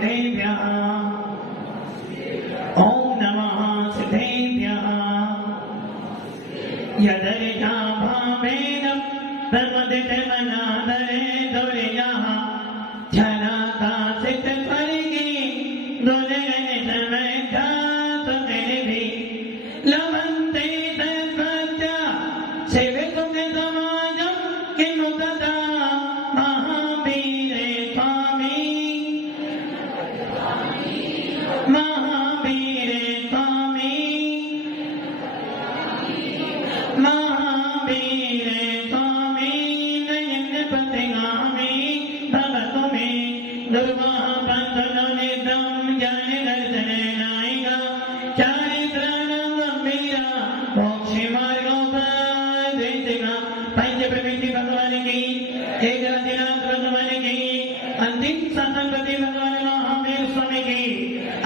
सिद्धेभ्यः ओम नमः सिद्धेभ्यः यदर्जा भावेन प्रमदितमनादरे दुर्यः जनता सिद्ध स्वर्गे दुर्गन समर्था सुकृतिभिः लभन्ते तत्पत्या सेवितुं समाजं किमु तथा महावीरे स्वामी महावीरे स्वामी महावीरे स्वामी नयन प्रतिगामी भवतु मे दुर्वाह बंधनो निदम ज्ञान दर्शन नायिका चारित्राणं गंभीरा मोक्ष मार्गोपदेशिका पंच प्रकृति भगवान की एक आदिनाथ भगवान की अंतिम सतपति भगवान महावीर स्वामी की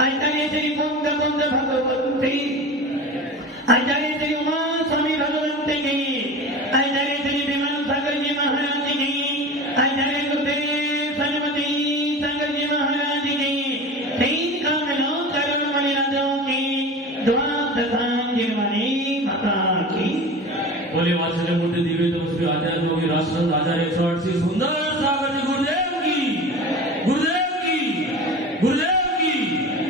आचार्य श्री कुंद कुंद भगवती आचार्य श्री उमा स्वामी भगवती की आचार्य श्री विमल सागर जी महाराज की आचार्य गुरुदेव सरस्वती सागर जी महाराज की तीन कामलों करुण मणिराजों की द्वादशांगिरमणि माता की बोले वात्सल्य मूर्ति दिव्य तपस्वी आचार्य योगी राष्ट्रसंत आचार्य 138 सुंदर सागर जी गुरुदेव की गुरुदेव की गुरुदेव की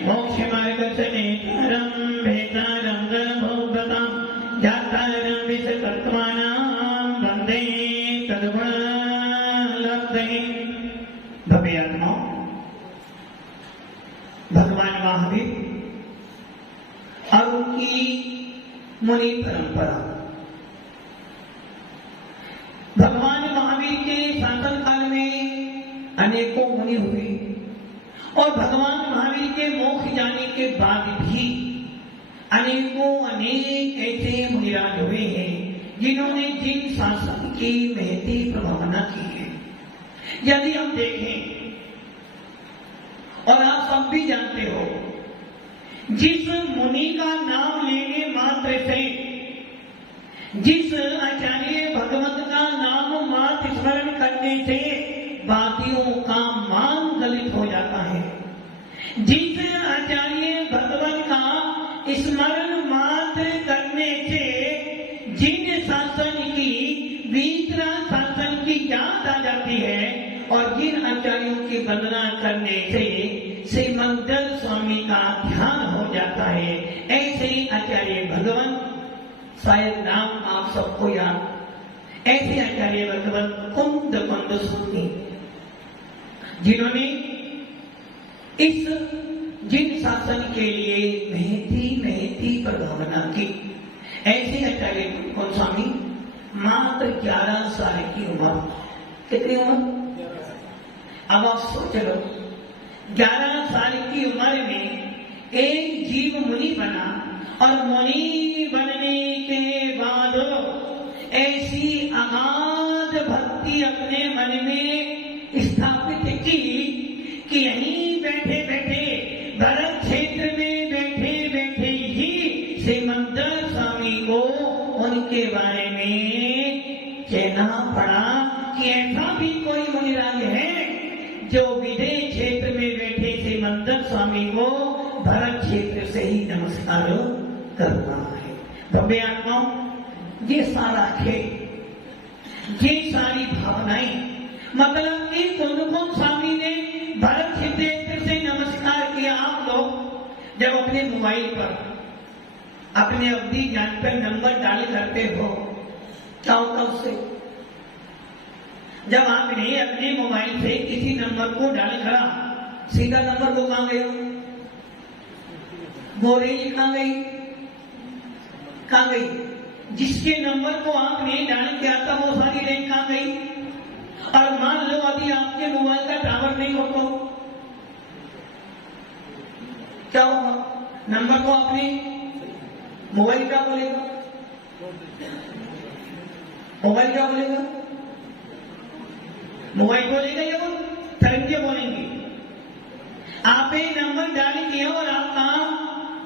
मोक्ष मार्ग से नेत्रम भेदारम गर्भोद्गतम जातारम विषतत्वानां वंदे तद्गुणलब्धे भव्य आत्माओं भगवान महावीर और उनकी मुनि परंपरा भगवान महावीर के शासन काल में अनेकों मुनि हुए और भगवान महावीर के मोक्ष जाने के बाद भी अनेक ऐसे मुनिराज हुए हैं जिन्होंने जिन शासन की महती प्रभावना की है। यदि हम देखें और आप सब भी जानते हो, जिस मुनि का नाम लेने मात्र से, जिस आचार्य भगवत का नाम मात्र स्मरण करने से बातियों का मान गलित हो जाता है। जिस आचार्य भगवत का स्मरण मात्र करने से जिन शासन की वीतरा शासन की याद आ जाती है और जिन आचार्यों की वंदना करने से श्रीमंतर स्वामी का ध्यान हो जाता है, ऐसे आचार्य भगवान, शायद नाम आप सबको याद, ऐसे आचार्य भगवान कुंद कुंद स्वामी जिन्होंने इस जिन शासन के लिए महती प्रभावना की, ऐसे आचार्य कुंद स्वामी मात्र 11 साल की उम्र। कितनी उम्र? अब आप सोच लो, 11 साल की उम्र में एक जीव मुनि बना और मुनि बनने के बाद ऐसी अगाध भक्ति अपने मन में स्थापित की कि यहीं बैठे बैठे भरत क्षेत्र में बैठे बैठे ही श्रीमंतर स्वामी को उनके बारे में कहना पड़ा कि ऐसा भी कोई मुनिराज है जो विदेश क्षेत्र में बैठे श्रीमंतर स्वामी को भरत क्षेत्र से ही नमस्कार करना है। भव्य आत्माओं, ये सारा खेल, ये सारी भावनाएं, मतलब कि कुंद स्वामी ने भरत क्षेत्र से नमस्कार किया। आप लोग जब अपने मोबाइल पर अपने अवधि ज्ञान पर नंबर डाल करते हो, क्या होता उससे? जब आपने अपने मोबाइल से किसी नंबर को डाल करा, सीधा नंबर वो कहां गया? वो रेंज कहां गई? कहां गई? जिसके नंबर को आपने डायल किया था वो सारी रेंज कहां गई? और मान लो अभी आपके मोबाइल का टावर नहीं हो तो क्या होगा? नंबर को आपने मोबाइल क्या बोलेगा? मोबाइल क्या बोलेगा? मोबाइल बोलेगा या वो तरीके बोलेंगे? आपने नंबर डायल किया और आपका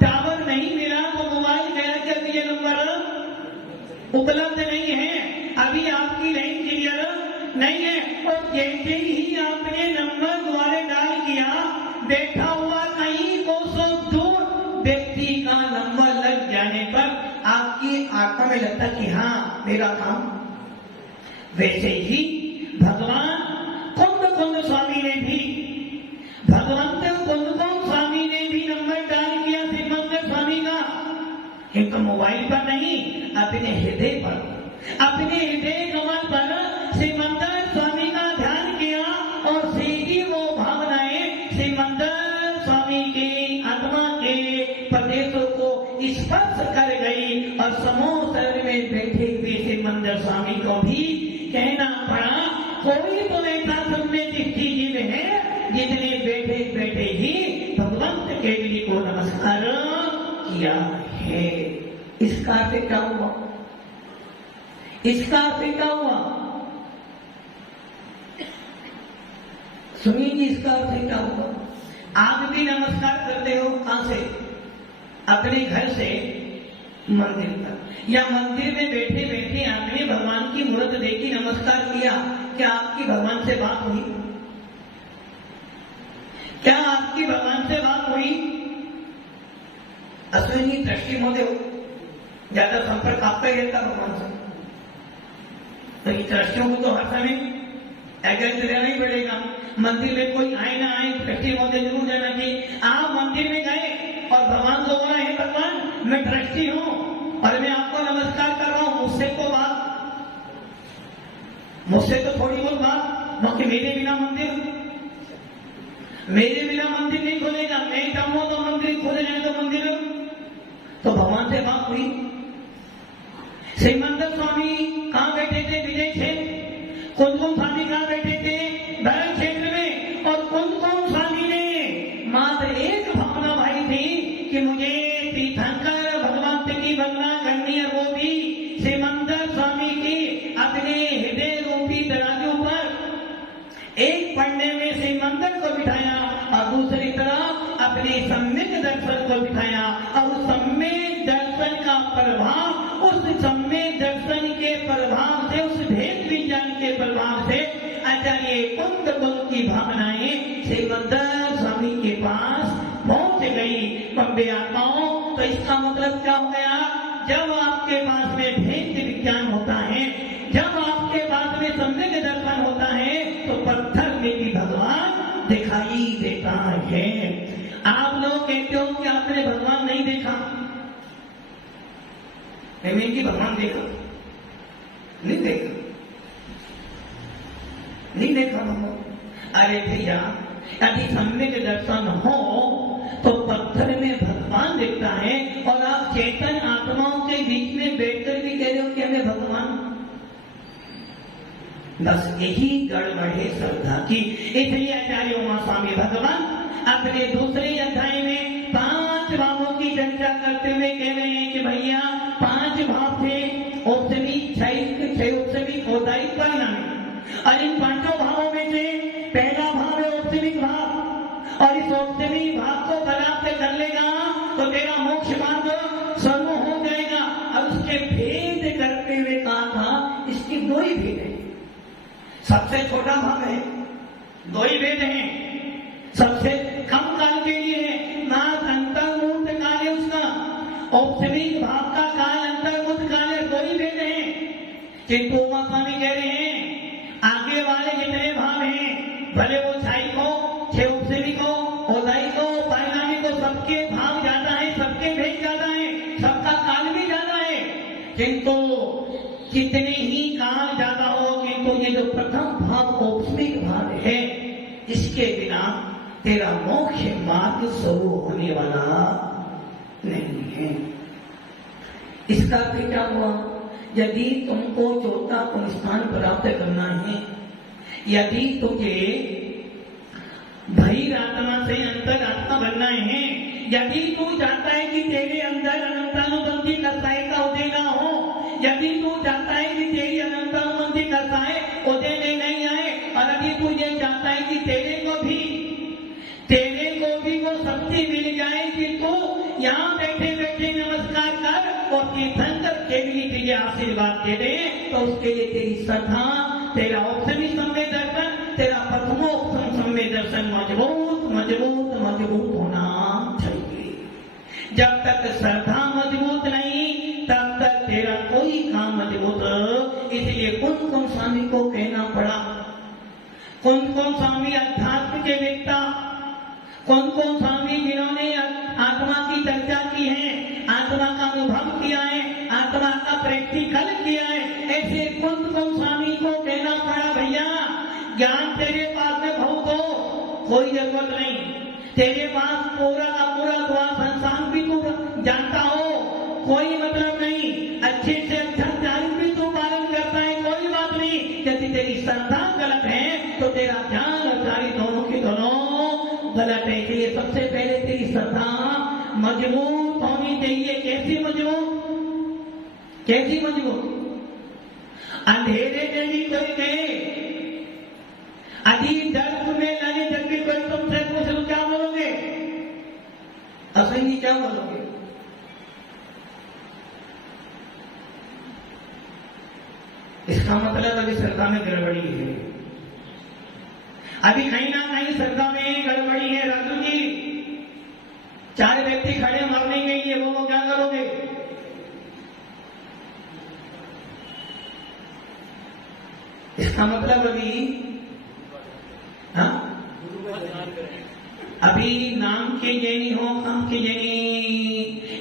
टावर नहीं मिला तो मोबाइल कह रहा कि ये नंबर उपलब्ध नहीं है, अभी आपकी लाइन क्लियर नहीं है। और जैसे ही आपने नंबर द्वारा डायल किया, बैठा हुआ कहीं कोसों दूर व्यक्ति का नंबर लग जाने पर आपकी आंखों में लगता कि हाँ मेरा काम। वैसे ही भगवान कुंद स्वामी ने भी, भगवंत कुंद स्वामी ने भी नंबर डायल किया श्रीमंत स्वामी का, इनका मोबाइल पर नहीं, अपने हृदय पर, अपने हृदय कमल पर श्रीमंत स्वामी का ध्यान किया और सीधी वो भावनाएं श्रीमंत स्वामी के आत्मा के प्रदेशों को स्पर्श कर गई और समूह शरीर में बैठे हुए श्रीमंत स्वामी को भी कहना पड़ा, कोई तो ऐसा सुनने दृष्टि जीव है जिसने बैठे बैठे ही भगवंत के लिए को नमस्कार किया है। इसका अर्थ क्या हुआ? इसका अर्थ क्या हुआ? सुनिए जी, इसका अर्थ क्या हुआ? आप भी नमस्कार करते हो, कहां से? अपने घर से मंदिर तक, या मंदिर में बैठे बैठे आपने भगवान की मूर्त देखी, नमस्कार किया, क्या आपकी भगवान से बात हुई? क्या आपकी भगवान से बात हुई? अश्विनी दृष्टि मोदे हो, ज्यादा संपर्क आपका ही रहता भगवान से, तो इन दृष्टियों को तो हर समय अगेंस्ट रहना ही पड़ेगा। मंदिर में कोई आए ना आए, दृष्टि मोदे जरूर जाना चाहिए। आप मंदिर में गए और भगवान को बोला, है भगवान मैं दृष्टि हूं और मैं आपको नमस्कार कर रहा हूं, मुझसे तो बात, मुझसे तो थोड़ी बहुत बात, क्योंकि मेरे बिना मंदिर नहीं खुलेगा। मैं चाहूँ तो मंदिर खुल जाए, तो मंदिर तो भगवान से बात हुई। श्रीमंत स्वामी कहाँ बैठे थे? विजय क्षेत्र। कुंदकुम स्वामी कहाँ बैठे थे? भरत क्षेत्र में। और कुंदकुम स्वामी ने मात्र एक भावना भाई थी कि मुझे तीर्थंकर भगवंत की वंदना करनी है, वो भी श्रीमंत स्वामी की अपने हृदय रूपी तराजू पर एक पन्ने में श्रीमंत को बिठाया और दूसरी तरफ अपने सम्यक दर्शन को बिठाया, और उस सम्यक दर्शन का प्रभाव, उस सम्यक दर्शन के प्रभाव से, उस भेद विज्ञान के प्रभाव से आचार्य कुंद की भावनाएं श्रीमंत स्वामी के पास पहुंच गई। बम्बे आत्माओं, तो इसका मतलब क्या हो गया? जब आपके पास में भेद विज्ञान होता है, जब आपके पास में सम्यक दर्शन होता है, तो पत्थर में भी भगवान दिखाई देता है। आप लोग कहते हो कि आपने भगवान नहीं देखा, मैंने कि भगवान देखा, नहीं देखा, नहीं देखा भगवान। अरे भैया, यदि सम्यक दर्शन हो तो पत्थर में भगवान दिखता है, और आप चेतन आत्माओं के बीच में बैठकर भी कह रहे हो कि हमें भगवान। बस यही गड़बड़ है श्रद्धा की। इसलिए आचार्य उमा स्वामी भगवान अपने दूसरे अध्याय में 5 भावों की चर्चा करते हुए कह रहे हैं कि भैया 5 भाव थे, औपचारिक, क्षयिक, औपचारिक, औदायिक, परिणामिक। और इन 5 भावों में से पहला भाव है औपचारिक भाव, और इस औपचारिक भाव को प्राप्त कर लेगा तो तेरा मोक्ष मार्ग सर्व हो जाएगा। और उसके भेद करते हुए कहा था, इसके 2 ही भेद है। सबसे छोटा भाव है, 2 ही भेद हैं। सबसे कम काल के लिए है, नाथ अंतर्मुक्त काल है उसका। औपचारिक भाव का काल अंतर्मुक्त काल है, 2 ही भेद हैं। किंतु उमा स्वामी कह रहे हैं आगे वाले जितने भाव हैं, भले वो क्षयिक हो, औपचारिक हो, औदायिक हो, परिणामिक हो, सबके भाव ज्यादा है, सबके भेद ज्यादा है, सबका काल भी ज्यादा है। किंतु कितने ही काल ज्यादा हो, किंतु ये जो प्रथम भाव औपचारिक भाव है, इसके बिना तेरा मोक्ष मार्ग शुरू होने वाला नहीं है। इसका अर्थ क्या हुआ? यदि तुमको चौथा पुण्य स्थान प्राप्त करना है, यदि तुझे बहिरात्मा से अंतरात्मा बनना है, यदि तू चाहता है कि तेरे अंदर अनंतानुबंधी कसाई का उदय ना हो, यदि तू चाहता है कि तेरी अनंतानुबंधी कसाई उदय में नहीं आए, और यदि तू ये चाहता है कि तेरे को भी वो शक्ति मिल जाए कि तू यहाँ बैठे बैठे नमस्कार कर और तीर्थंकर के लिए तुझे आशीर्वाद दे दे, तो उसके लिए तेरी श्रद्धा, तेरा औपचारिक सम्यक दर्शन, तेरा प्रथमोपम सम्यक दर्शन मजबूत मजबूत मजबूत होना चाहिए। जब तक श्रद्धा मजबूत नहीं तब तक तेरा कोई काम मजबूत। इसलिए कुन स्वामी को कहना पड़ा, कुन स्वामी अध्यात्म के वेत्ता, कुन स्वामी जिन्होंने आत्मा की चर्चा की है, आत्मा का अनुभव किया है, आत्मा का प्रैक्टिकल किया है, ऐसे कुन स्वामी को कहना पड़ा भैया ज्ञान तेरे पास में बहुत हो, कोई जरूरत नहीं, तेरे पास पूरा का पूरा दुआ संसार भी तू जानता हो, कोई मतलब नहीं, अच्छे से अच्छा ध्यान भी तू पालन करता है, कोई बात नहीं। यदि तेरी श्रद्धा गलत है तो तेरा ध्यान और चारी दोनों की दोनों गलत है। इसलिए सबसे पहले तेरी श्रद्धा मजबूत होनी चाहिए। कैसी मजबूत? कैसी मजबूत? अंधेरे में भी कोई कहे, अजीब दर्द में लगे, जब भी कोई तुमसे पूछ लो क्या बोलोगे? असली क्या बोलोगे? इसका मतलब अभी श्रद्धा में गड़बड़ी है, अभी कहीं ना कहीं श्रद्धा में गड़बड़ी है। राजू जी, 4 व्यक्ति खड़े मरने के लिए, वो क्या करोगे? इसका मतलब अभी नाम के जेनी हो, काम के जेनी,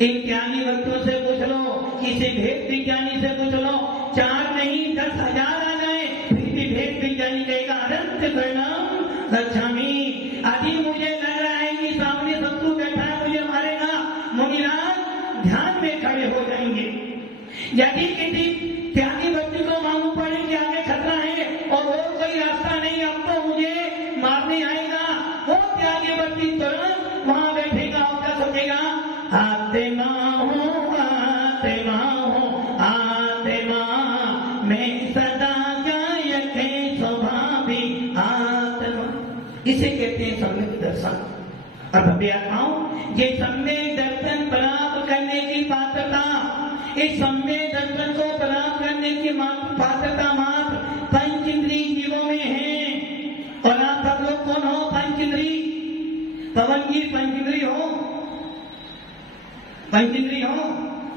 इन ज्ञानी व्यक्तियों से पूछ लो, किसी भेद विज्ञानी से पूछ लो, 4 नहीं 10,000 आ जाए फिर भी भेद विज्ञानी कहेगा अनंत परिणाम गच्छामि। अभी मुझे लग रहा है कि सामने शत्रु बैठा है, मुझे मारेगा, मुनिराज ध्यान में खड़े हो जाएंगे। यदि किसी त्यागी व्यक्ति को मालूम पड़े कि आगे खतरा है और और कोई रास्ता नहीं, अब तो मुझे मारने आएगा, वो त्यागी व्यक्ति तुरंत वहां बैठेगा और क्या सोचेगा? आते माँ हो, आते माँ हो, आते माँ, मैं सदा गायक है स्वभावी आत्मा। इसे कहते हैं सम्यक दर्शन। अब व्याख्याओं, ये सम्यक दर्शन प्राप्त करने की पात्रता, इस सम्यक दर्शन को प्राप्त करने की पात्रता मात्र पंचेंद्रिय जीवों में है। और आप सब लोग कौन हो? पंचेंद्रिय। पवन जी पंचेंद्रिय हो, पंचेंद्रिय हो,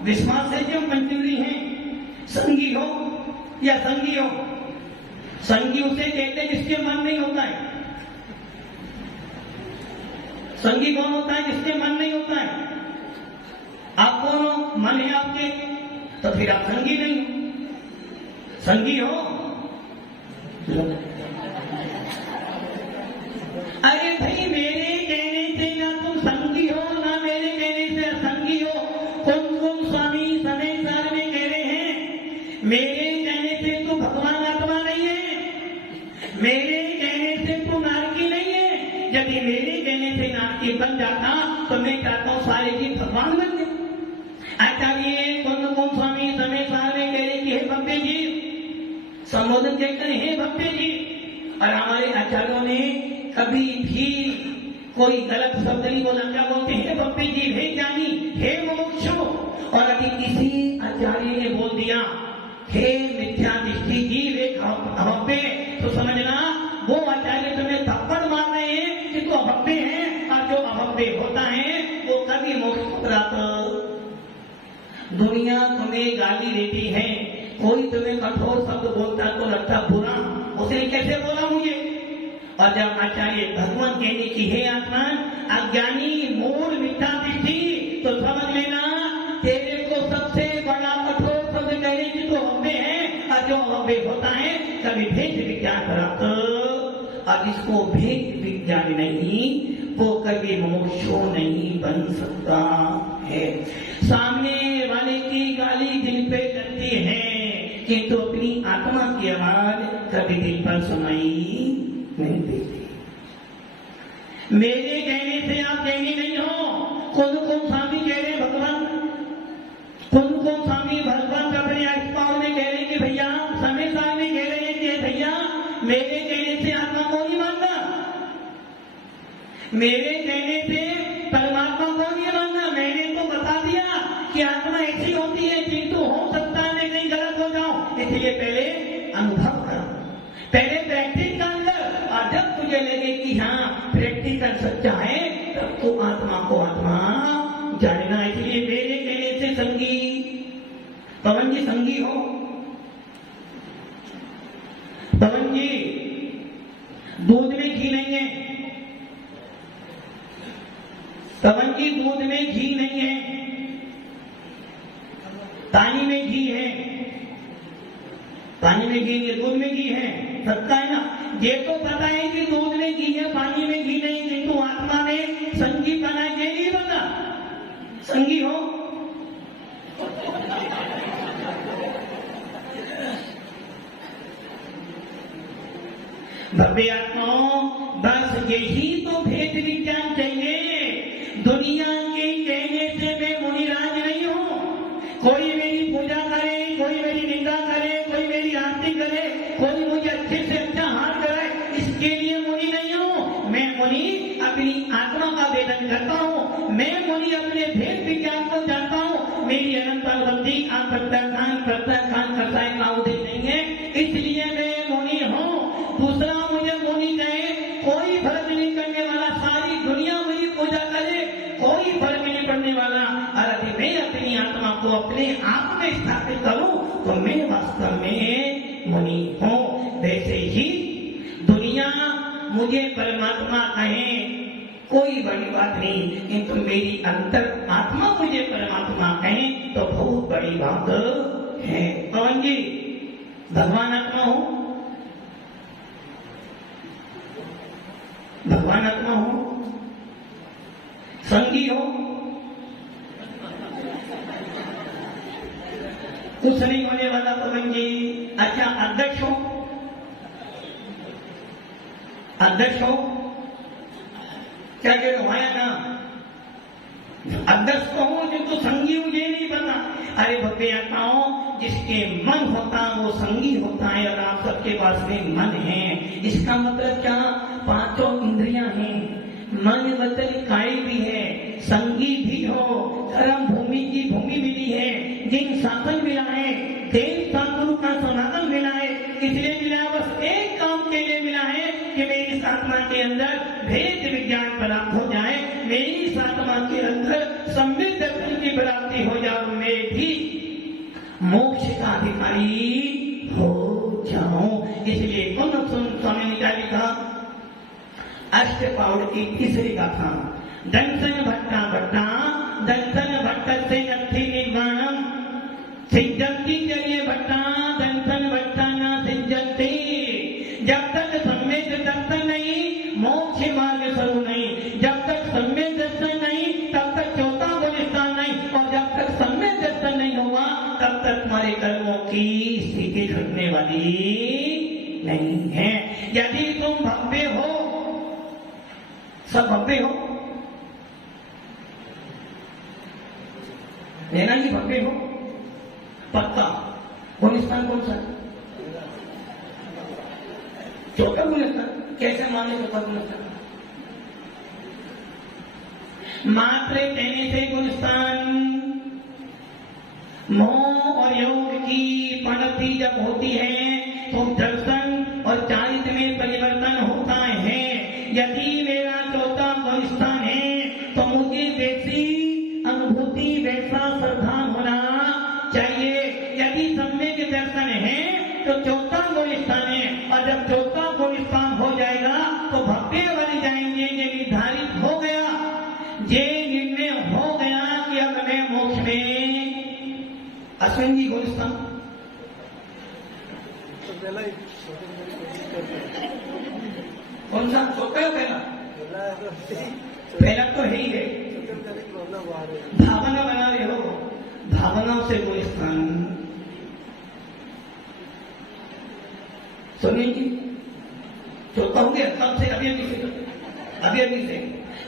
विश्वास है कि हम पंचेंद्रिय हैं। संगी हो या संगी हो? संगी उसे कहते हैं जिसके मन नहीं होता है। संगी कौन होता है? जिसके मन नहीं होता है। आप कौन हो? मन है आपके, तो फिर आप संगी नहीं हो। संगी हो? अरे भाई, मेरे कहने से ना तुम संगी हो, ना मेरे कहने से असंगी हो। कुन स्वामी समय सार में कह रहे हैं, मेरे कहने से तू भगवान आत्मा नहीं है, मेरे कहने से तू नारकी नहीं है। यदि मेरे कहने से नारकी बन जाता तो मैं चाहता हूं सारे जी भगवान बन गए। आचार्य कुन स्वामी समय सार में कह रहे कि हे भक्ति जी, संबोधन कहते हैं हे भक्ति जी। और हमारे आचार्यों ने कभी भी कोई गलत शब्द नहीं बोला। क्या बोलते हैं? भक्ति जी, हे ज्ञानी, हे मुमुक्षु। और यदि किसी आचार्य ने बोल दिया हे मिथ्या दृष्टि जीव एक अभव्य, तो समझना वो आचार्य तुम्हें थप्पड़ मार रहे हैं कि तो अभव्य है, और जो अभव्य होता है वो कभी मोक्ष प्राप्त। दुनिया तुम्हें गाली देती है, कोई तुम्हें कठोर शब्द बोलता तो लगता बुरा, उसने कैसे बोला मुझे? और जब आचार्य भगवान कहने की हे आत्मा अज्ञानी मूल मिथ्या दृष्टि, तो समझ लेना तेरे को सबसे बड़ा कठोर शब्द कहने की तो अव्यय है, और जो अव्यय होता है कभी भेद विज्ञान प्राप्त, और जिसको भेद विज्ञान नहीं वो कभी मोक्षो नहीं बन सकता है। सामने वाले की गाली दिल पे लगती है किंतु अपनी आत्मा की आवाज कभी दिल पर सुनाई नहीं देती। मेरे कहने से आप कहनी नहीं हो। कौन स्वामी कह रहे भगवान, कौन स्वामी भगवान अपने आत्मा में कह रहे कि भैया, समय साल में कह रहे हैं कि भैया मेरे कहने से आत्मा को नहीं मानना, मेरे कहने से परमात्मा को नहीं मानना। मैंने तो बता दिया कि आत्मा ऐसी होती है, किंतु हो सकता है मैं कहीं गलत हो जाऊं, इसलिए पहले अनुभव कर, पहले प्रैक्टिस कर, और जब तुझे लगे कि हाँ प्रैक्टिकल सच्चा है तब तो आत्मा को आत्मा जानना। इसलिए मेरे कहने से संगी, पवन जी संगी हो, पवन जी दूध में घी नहीं है, पवन जी दूध में घी नहीं है, पानी में घी है, पानी में घी है, दूध में घी है, सबका है ना। ये तो पता है कि दूध में घी है, पानी में घी नहीं, किंतु आत्मा में संगी बना, ये नहीं पता। संगी हो, भव्य आत्माओं, बस यही तो भेद विज्ञान चाहिए। दुनिया के कहने से मैं मुनिराज नहीं हूं। कोई मेरी पूजा करे, कोई मेरी निंदा करे, कोई मेरी आरती करे, कोई मुझे अच्छे से अच्छा हाथ कराए, इसके लिए मुनि नहीं हूं। मैं मुनि अपनी आत्मा का वेदन करता हूं, मैं मुनि अपने भेद विज्ञान को जानता हूं। मेरी अनंत बंदी आप प्रत्याखान करताएं का उदय नहीं है, इसलिए मैं मुनि हूं। दूसरा मुझे मुनि कहे, कोई फर्क नहीं करने वाला, सारी दुनिया मेरी पूजा करे, कोई फर्क नहीं पड़ने वाला। और यदि मैं अपनी आत्मा को अपने आप में स्थापित करूं तो मैं वास्तव में मुनि हूं। वैसे ही दुनिया मुझे परमात्मा कहे, कोई बड़ी बात नहीं, किंतु मेरी अंतर आत्मा मुझे परमात्मा कहे तो बहुत बड़ी बात है। पवन जी भगवान आत्मा हो, भगवान आत्मा हो, संगी हो, कुछ नहीं होने वाला पवन जी। अच्छा अध्यक्ष हो, अध्यक्ष हो, क्या कह रहे हो आया ना, अध्यक्ष को हो, जिनको संगी मुझे नहीं पता। अरे भव्य आत्माओं, जिसके मन होता वो संगी होता है, और आप सबके पास में मन है। इसका मतलब क्या, पांचों इंद्रियां हैं, मन वचन काई भी है, संगी भी हो, कर्म भूमि की भूमि मिली है, जिन शासन मिला है, देव शास्त्रों का सनातन मिला है, इसलिए मिला बस एक काम के लिए मिला है कि मेरी इस आत्मा के अंदर भेद विज्ञान प्राप्त हो जाए, मेरी इस आत्मा के अंदर सम्यक दर्शन की प्राप्ति हो जाए, मैं भी मोक्ष का अधिकारी हो जाऊं। इसलिए कौन स्वामी ने क्या लिखा, अष्टपाउड की तीसरी गाथा, दंसन भट्टा भट्टा दंसन भट्ट से नथी निर्वाणम सिद्धि चलिए भट्टा दंसन भट्टा न सिद्धि। जब तक सम्यक दर्शन नहीं मोक्ष मार्ग शुरू नहीं, जब तक सम्यक दर्शन नहीं तब तक चौथा गुलिस्तान नहीं, और जब तक सम्यक दर्शन नहीं हुआ तब तक तुम्हारे कर्मों की स्थिति घटने वाली नहीं है। यदि तुम भव्य हो, सब भव्य हो, नैना जी भव्य हो पक्का, गुलिस्तान कौन सा, चौथा गुलिस्तान, कैसे माने चौथा गुलिस्तान, मात्र कहने से गुलिस्तान। मोह और योग की पनति जब होती है तो दर्शन और चारित्र में परिवर्तन होता है। यदि मेरा चौथा गुलिस्तान है तो मुझे वैसी अनुभूति, वैसा श्रद्धान होना चाहिए। यदि सम्यक दर्शन है तो चौथा गुलिस्तान है, और जब चौथा गुलिस्तान हो जाएगा तो भव्य बन जाएंगे। ये निर्धारित हो गया, ये निर्णय हो गया कि अब मैं मोक्ष में अश्विन जी गुलिस्तान कौन सा चौथा है, पहला तो है ही है, भावना बना रहे हो, भावना से गुलिस्तान। सुनिए जी, चौथा हो गया, कब से, अभी अभी से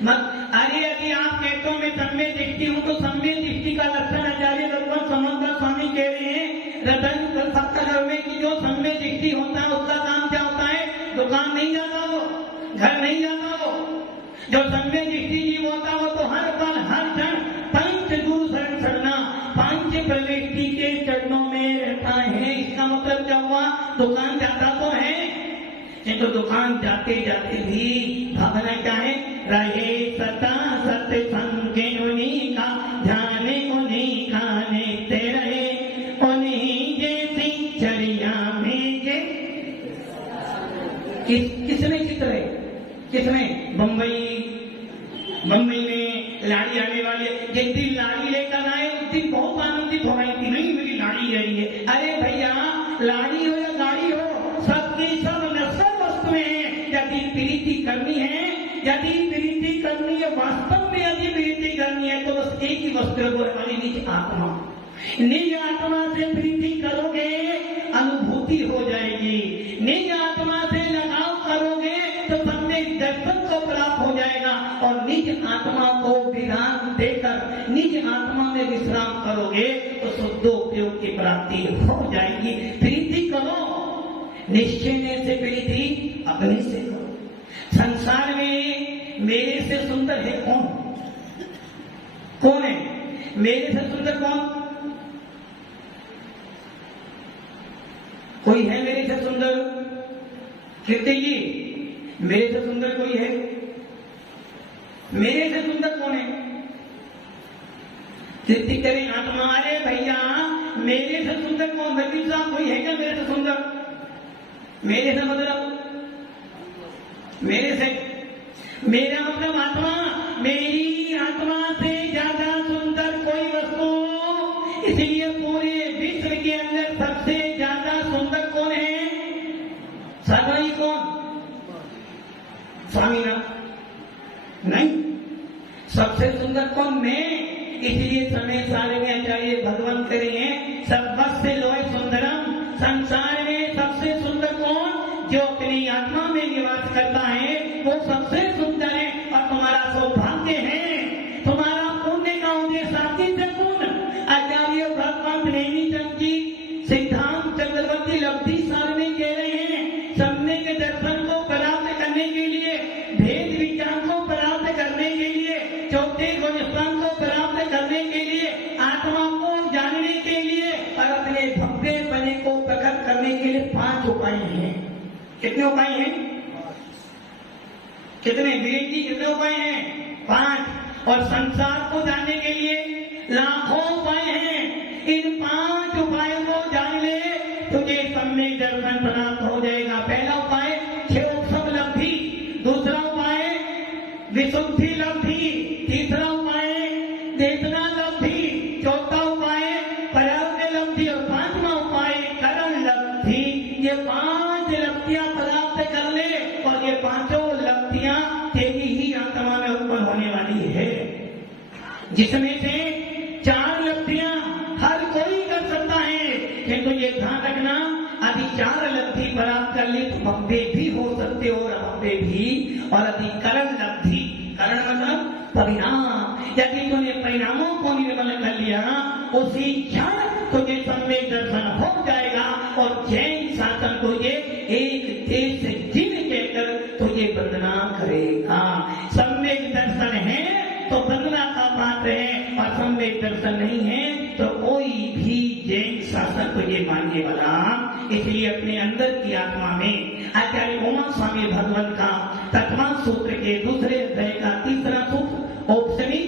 मत। अरे यदि आप कहते हो मैं सम्य दृष्टि हूं तो सम्य दृष्टि का लक्षण आचार्य भगवान समंदर स्वामी कह रहे हैं, रतन सप्तक में कि जो सम्य दृष्टि होता है उसका काम क्या होता है, दुकान नहीं जाता वो, घर नहीं जाता वो। जो सम्य दृष्टि जीव होता हो तो हर पल हर क्षण पंच गुरु शरण शरणा, पांच प्रवृत्ति के चरणों में रहता है। इसका मतलब क्या हुआ, दुकान जाता तो है, तो दुकान जाते जाते भी भावना क्या है, रहे सता बम्बई में लाड़ी आने वाले, जिस दिन लाड़ी लेकर आए उस दिन बहुत आनंदित हो रही थी, नहीं मेरी लाड़ी आई है। अरे भैया, लाड़ी हो या गाड़ी हो, सबकी सब नश्वर वस्तुएं हैं। यदि प्रीति करनी है, यदि प्रीति करनी है, वास्तव में यदि प्रीति करनी है तो बस एक ही वस्तु है, हमारी निज आत्मा। निज आत्मा से प्रीति करोगे अनुभूति हो जाएगी, निज आत्मा से लगाव करोगे तो सम्यक दर्शन को प्राप्त हो जाएगा, और निज आत्मा को विराम देकर निज आत्मा में विश्राम करोगे तो शुद्धोपयोग की प्राप्ति हो जाएगी। प्रीति करो, निश्चय से प्रीति अपने से करो। संसार में मेरे से सुंदर है कौन? कौन है मेरे से सुंदर? कौन? कोई है मेरे से सुंदर? कीर्ति जी, मेरे से सुंदर कोई है? मेरे से सुंदर कौन है? कीर्ति करें आत्मा। अरे भैया, मेरे से सुंदर कौन? वकील साहब, कोई है क्या मेरे से सुंदर? मेरे से मतलब मेरे से, मेरा मतलब आत्मा। मेरी आत्मा से ज्यादा सुंदर कोई वस्तु, इसलिए पूरे विश्व के अंदर सबसे ज्यादा सुंदर कौन है? साधु कौन? स्वामीनाथ नहीं, सबसे सुंदर कौन? मैं। इसलिए समय सारे में आचार्य भगवान करे हैं, सर्वस्य लोय सुंदरम। संसार में सबसे सुंदर कौन? जो अपनी आत्मा में निवास करता है वो सबसे सुंदर है। और तुम्हारा सौभाग्य है, तुम्हारा पुण्य का उदय साथी सगुण। आचार्य भगवान प्रेमीचंद जी सिद्धांत चक्रवर्ती लब्धि सार में कह रहे हैं, सम्यक दर्शन को प्राप्त करने के लिए, भेद विज्ञान को प्राप्त करने के लिए, चौथे गुणस्थान को प्राप्त करने के लिए, आत्मा को जानने के लिए और अपने भव्य पने को प्रकट करने के लिए 5 उपाय हैं। कितने उपाय हैं? कितने वीर जी, कितने उपाय हैं? 5। और संसार को जानने के लिए लाखों उपाय हैं। इन 5 उपायों को जान ले, तुझे सम्यक दर्शन प्राप्त हो जाएगा। पहला उपाय क्षयोत्सव लब्धि, दूसरा उपाय विशुद्धि लब्धि, तीसरा उपाय चेतना लब्धि, चौथा उपाय परार्थ लब्धि और 5वां उपाय करण लब्धि। ये 5 लब्धियां प्राप्त कर ले और ये 5 लब्धियां तेरी ही आत्मा में उत्पन्न होने वाली है, जिसमें से 4 लब्धियां हर कोई कर सकता है। किंतु ये ध्यान रखना, यदि 4 लब्धि प्राप्त कर ले तो भव्य भी हो सकते हो और अभव्य भी। और यदि करण लब्धि, करण मतलब परिणाम, यदि तूने परिणामों को निर्मल कर लिया उसी क्षण तुझे सम्यक दर्शन हो जाएगा। और जैन शासन तुझे एक देश जिन कहकर तुझे वंदना करेगा। सम्यक दर्शन है तो वंदना का पात्र है, और सम्यक दर्शन नहीं है तो कोई भी जैन शासन तुझे मानने वाला। इसलिए अपने अंदर की आत्मा में आचार्य उमा स्वामी भगवान का तत्वा सूत्र के दूसरे अध्याय का 3रा सूत्र औपसमी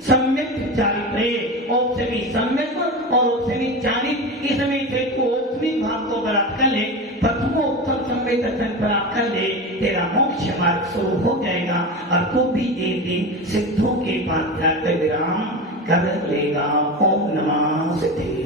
सम्यक चारित्रे, औपसमी सम्यक और औपसमी चारित्र। इसमें से तू औपसमी भाव को प्राप्त कर ले, प्रथमोत्तम सम्यक दर्शन प्राप्त कर ले, तेरा मोक्ष मार्ग शुरू हो जाएगा और तू भी एक दिन सिद्धों के पास जाकर विराम कर लेगा। ओम नमः सिद्धि।